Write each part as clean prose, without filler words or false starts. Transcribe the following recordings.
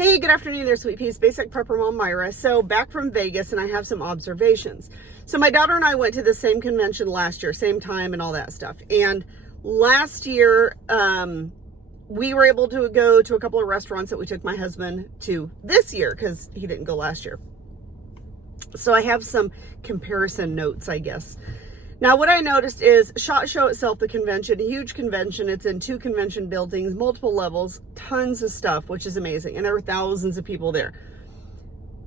Hey, good afternoon there, Sweet Peas. Basic Prepper Mom Myra. So back from Vegas, and I have some observations. So my daughter and I went to the same convention last year, same time and all that stuff. And last year, we were able to go to a couple of restaurants that we took my husband to this year because he didn't go last year. So I have some comparison notes, I guess. Now, what I noticed is SHOT Show itself, the convention, a huge convention. It's in 2 convention buildings, multiple levels, tons of stuff, which is amazing. And there were thousands of people there.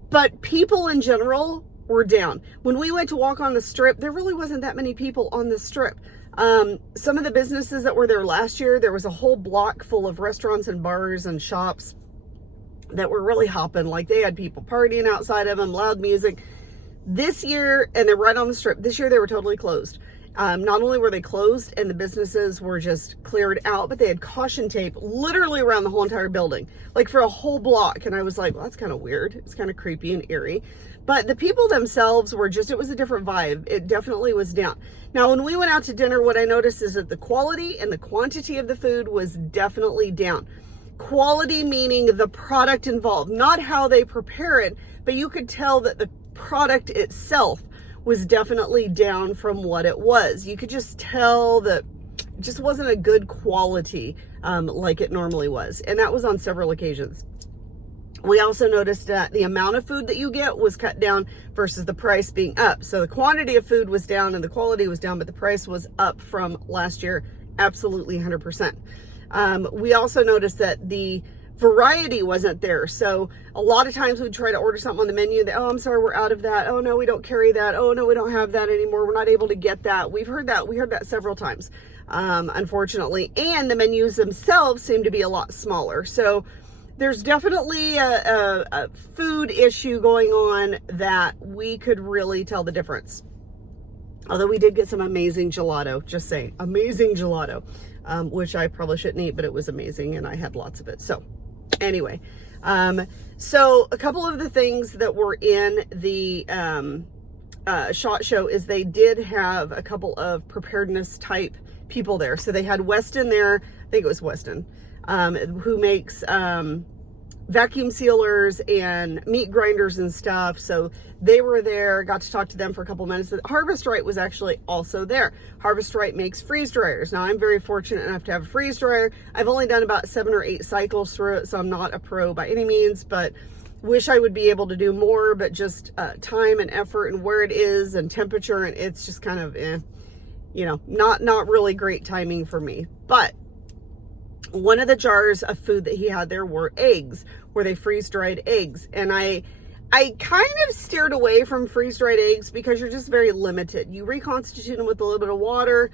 But people in general were down. When we went to walk on the strip, there really wasn't that many people on the strip. Some of the businesses that were there last year, there was a whole block full of restaurants and bars and shops that were really hopping. Like they had people partying outside of them, loud music. This year, and they're right on the strip, this year they were totally closed. Not only were they closed and the businesses were just cleared out, but they had caution tape literally around the whole entire building, like for a whole block. And I was like, well, that's kind of weird. It's kind of creepy and eerie. But the people themselves were just, it was a different vibe. It definitely was down. Now, when we went out to dinner, what I noticed is that the quality and the quantity of the food was definitely down. Quality meaning the product involved, not how they prepare it, but you could tell that the product itself was definitely down from what it was. You could just tell that it just wasn't a good quality like it normally was. And that was on several occasions. We also noticed that the amount of food that you get was cut down versus the price being up. So the quantity of food was down and the quality was down, but the price was up from last year, absolutely 100%. We also noticed that the variety wasn't there. So a lot of times we'd try to order something on the menu that, oh, I'm sorry, we're out of that. Oh no, we don't carry that. Oh no, we don't have that anymore. We're not able to get that. We heard that several times, unfortunately. And the menus themselves seem to be a lot smaller. So there's definitely a food issue going on that we could really tell the difference. Although we did get some amazing gelato, just saying, amazing gelato, which I probably shouldn't eat, but it was amazing and I had lots of it. So anyway, so a couple of the things that were in the SHOT Show is they did have a couple of preparedness type people there. So they had Weston there, I think it was Weston, who makes vacuum sealers and meat grinders and stuff. So they were there, got to talk to them for a couple minutes. Harvest Right was actually also there. Harvest Right makes freeze dryers. Now I'm very fortunate enough to have a freeze dryer. I've only done about 7 or 8 cycles through it, so I'm not a pro by any means, but wish I would be able to do more, but just time and effort and where it is and temperature, and it's just kind of, not really great timing for me. But one of the jars of food that he had there were eggs, where they freeze-dried eggs. And I kind of steered away from freeze-dried eggs because you're just very limited. You reconstitute them with a little bit of water.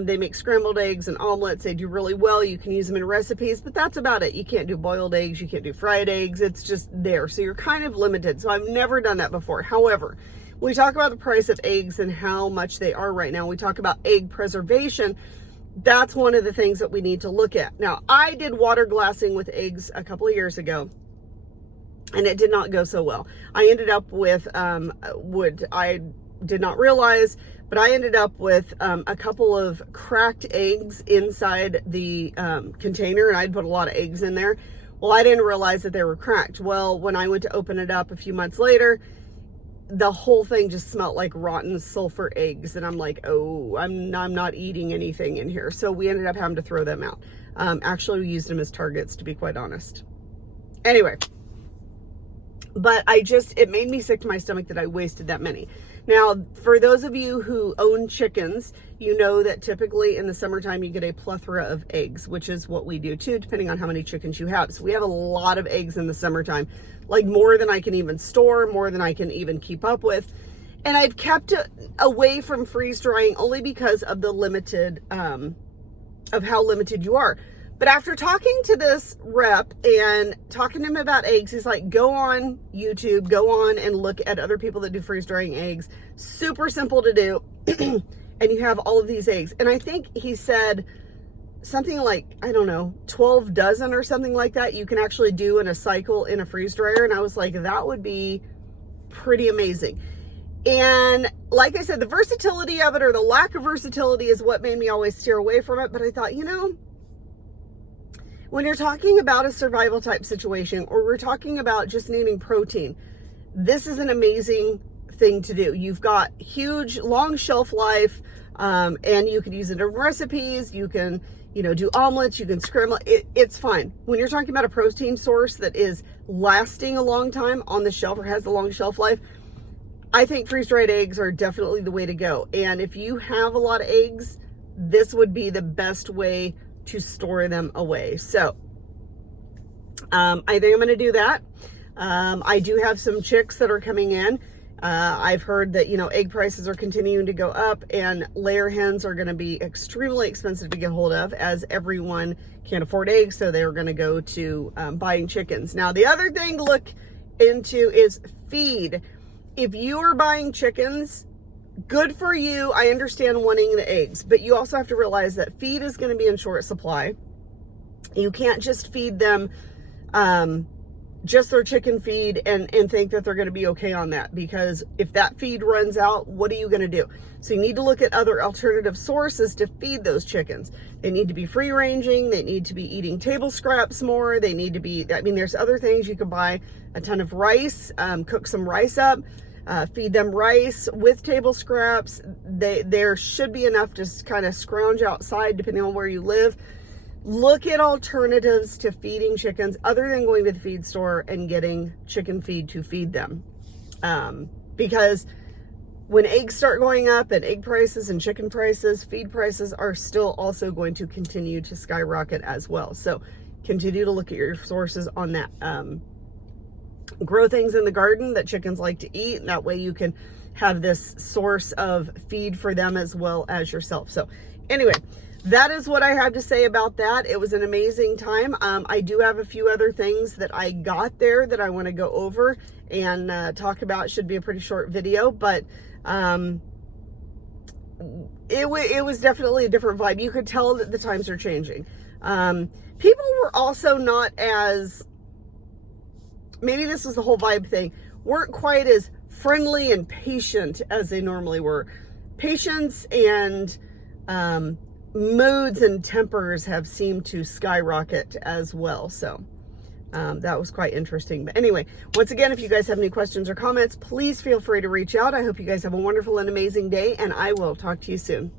They make scrambled eggs and omelets. They do really well. You can use them in recipes, but that's about it. You can't do boiled eggs. You can't do fried eggs. It's just there. So you're kind of limited. So I've never done that before. However, when we talk about the price of eggs and how much they are right now, we talk about egg preservation. That's one of the things that we need to look at. Now, I did water glassing with eggs a couple of years ago, and it did not go so well. I ended up with what I did not realize, but I ended up with a couple of cracked eggs inside the container, and I'd put a lot of eggs in there. Well, I didn't realize that they were cracked. Well, when I went to open it up a few months later, the whole thing just smelled like rotten sulfur eggs. And I'm like, oh, I'm not eating anything in here. So we ended up having to throw them out. Actually, we used them as targets, to be quite honest. Anyway, but it made me sick to my stomach that I wasted that many. Now, for those of you who own chickens, you know that typically in the summertime you get a plethora of eggs, which is what we do too, depending on how many chickens you have. So we have a lot of eggs in the summertime, like more than I can even store, more than I can even keep up with. And I've kept it away from freeze drying only because of the limited, of how limited you are. But after talking to this rep and talking to him about eggs, he's like, go on YouTube, go on and look at other people that do freeze drying eggs. Super simple to do. And you have all of these eggs. And I think he said something like, I don't know, 12 dozen or something like that you can actually do in a cycle in a freeze dryer. And I was like, that would be pretty amazing. And like I said, the versatility of it, or the lack of versatility, is what made me always steer away from it. But I thought, when you're talking about a survival type situation, or we're talking about just needing protein, this is an amazing thing to do. You've got huge, long shelf life, and you can use it in recipes. You can, do omelets, you can scramble it. It's fine. When you're talking about a protein source that is lasting a long time on the shelf or has a long shelf life, I think freeze-dried eggs are definitely the way to go. And if you have a lot of eggs, this would be the best way to store them away. So I think I'm going to do that. I do have some chicks that are coming in. I've heard that, egg prices are continuing to go up, and layer hens are going to be extremely expensive to get hold of, as everyone can't afford eggs. So they're going to go to buying chickens. Now, the other thing to look into is feed. If you are buying chickens, good for you. I understand wanting the eggs, but you also have to realize that feed is going to be in short supply. You can't just feed them just their chicken feed and think that they're going to be okay on that, because if that feed runs out, what are you going to do? So you need to look at other alternative sources to feed those chickens. They need to be free ranging. They need to be eating table scraps more. They need to be, there's other things. You could buy a ton of rice, cook some rice up, feed them rice with table scraps. There should be enough to kind of scrounge outside depending on where you live. Look at alternatives to feeding chickens other than going to the feed store and getting chicken feed to feed them. Because when eggs start going up, and egg prices and chicken prices, feed prices are still also going to continue to skyrocket as well. So continue to look at your sources on that. Grow things in the garden that chickens like to eat. And that way you can have this source of feed for them as well as yourself. So anyway, that is what I have to say about that. It was an amazing time. I do have a few other things that I got there that I want to go over and talk about. It should be a pretty short video, but it was definitely a different vibe. You could tell that the times are changing. People were also not as, maybe this is the whole vibe thing, weren't quite as friendly and patient as they normally were. Patience and moods and tempers have seemed to skyrocket as well. So that was quite interesting. But anyway, once again, if you guys have any questions or comments, please feel free to reach out. I hope you guys have a wonderful and amazing day, and I will talk to you soon.